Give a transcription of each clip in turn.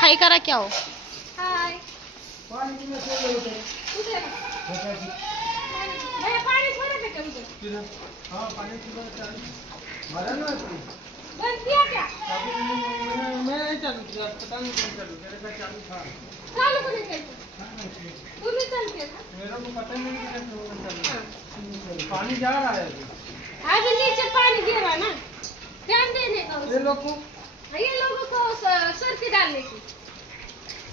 हाय करा क्या हो हाय पानी छोड़ा का उधर हां पानी छोड़ा चालू भरा ना बंद किया क्या मैं नहीं चालू किया पता नहीं कौन चालू मेरे का चालू था चालू को नहीं कैसे तू भी चल के था मेरे को पता नहीं कैसे चालू पानी जा रहा है अभी नीचे पानी गिर रहा ना ध्यान देने का ये लोगों को सर की डालने की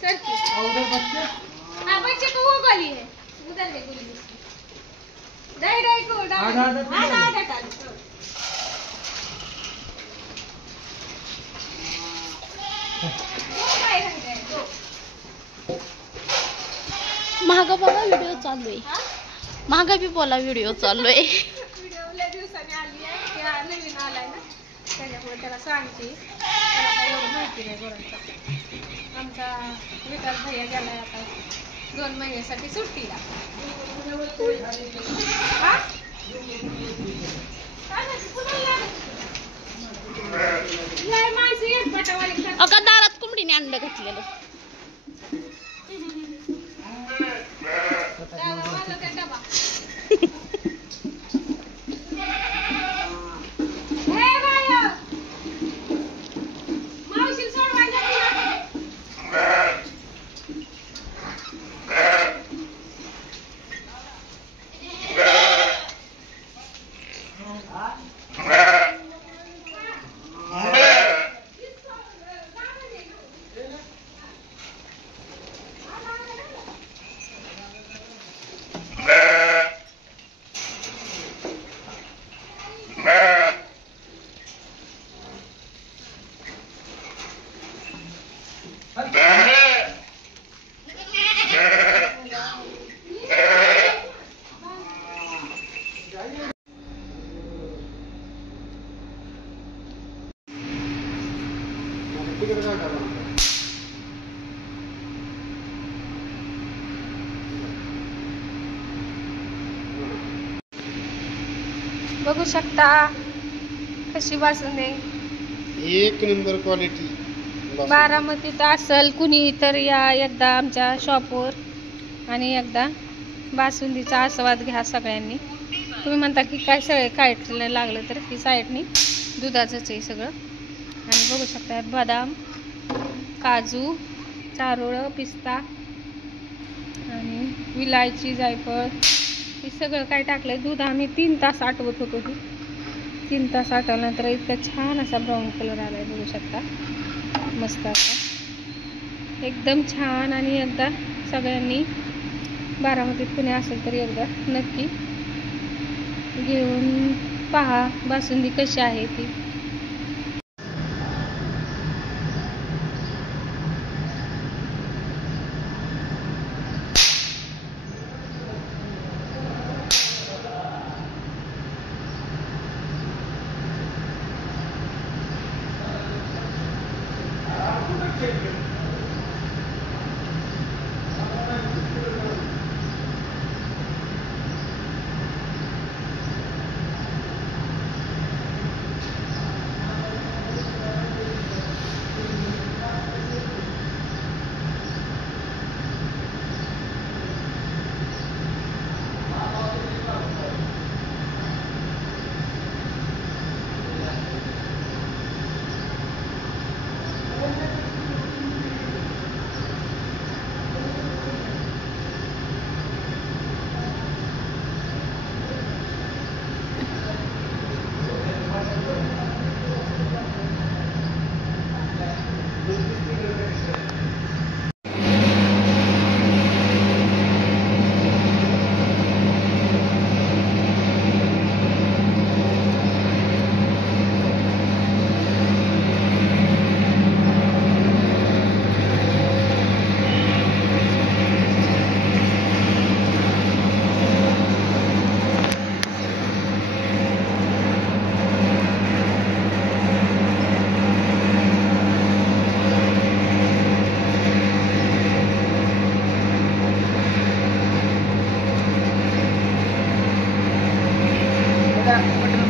सर की और उधर बच्चे हां बच्चे को वो गली है उधर देखो डाई को डाल आधा डाल महागा बघा व्हिडिओ चालू आहे महागा बी बोला व्हिडिओ चालू आहे व्हिडिओ लय दिवसांनी आली आहे त्या नवीन आलाय ना त्याच्यामुळे त्याला सांगते त्याला काही एवढं माहिती नाही बरोबर आमचा विकास भैया गेलाय आता 2 महिन्यासाठी सुट्टीला अगं दारात कोंबडीने अंड घातलेलं बघू शकता कशी बासुंदी एक नंबर क्वालिटी बारामतीत असेल कुणी तर या एकदा आमच्या शॉपवर आणि एकदा बासुंदीचा आस्वाद घ्या सगळ्यांनी तुम्ही म्हणता की काय सगळे काय लागलं तर की साईडनी दुधाचंच आहे सगळं आणि बघू शकता बदाम काजू चारोळं पिस्ता आणि विलायची जायफळ हे सगळं काय टाकलंय दूध आम्ही 3 तास आटवत होतो 3 तास आटवल्यानंतर इतका छान असा ब्राऊन कलर आलाय बघू शकता मस्त असा एकदम छान आणि एकदा सगळ्यांनी बारामतीत कुणी असेल तरी एकदा नक्की घेऊन पहा बासुंदी कशी आहे ती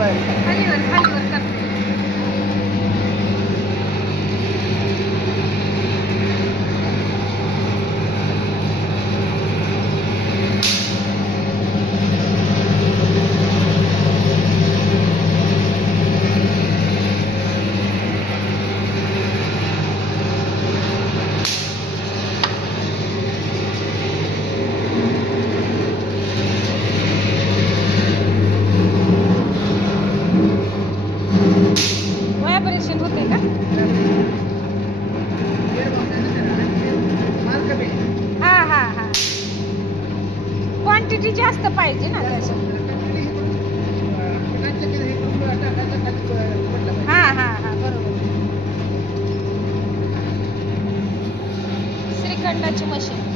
खालीवर खालीवर कर. व्हायब्रेशन होते का? हा हा हा क्वांटिटी जास्त पाहिजे ना त्याच्यात. हा हा हा बरोबर. श्रीखंडाची मशीन.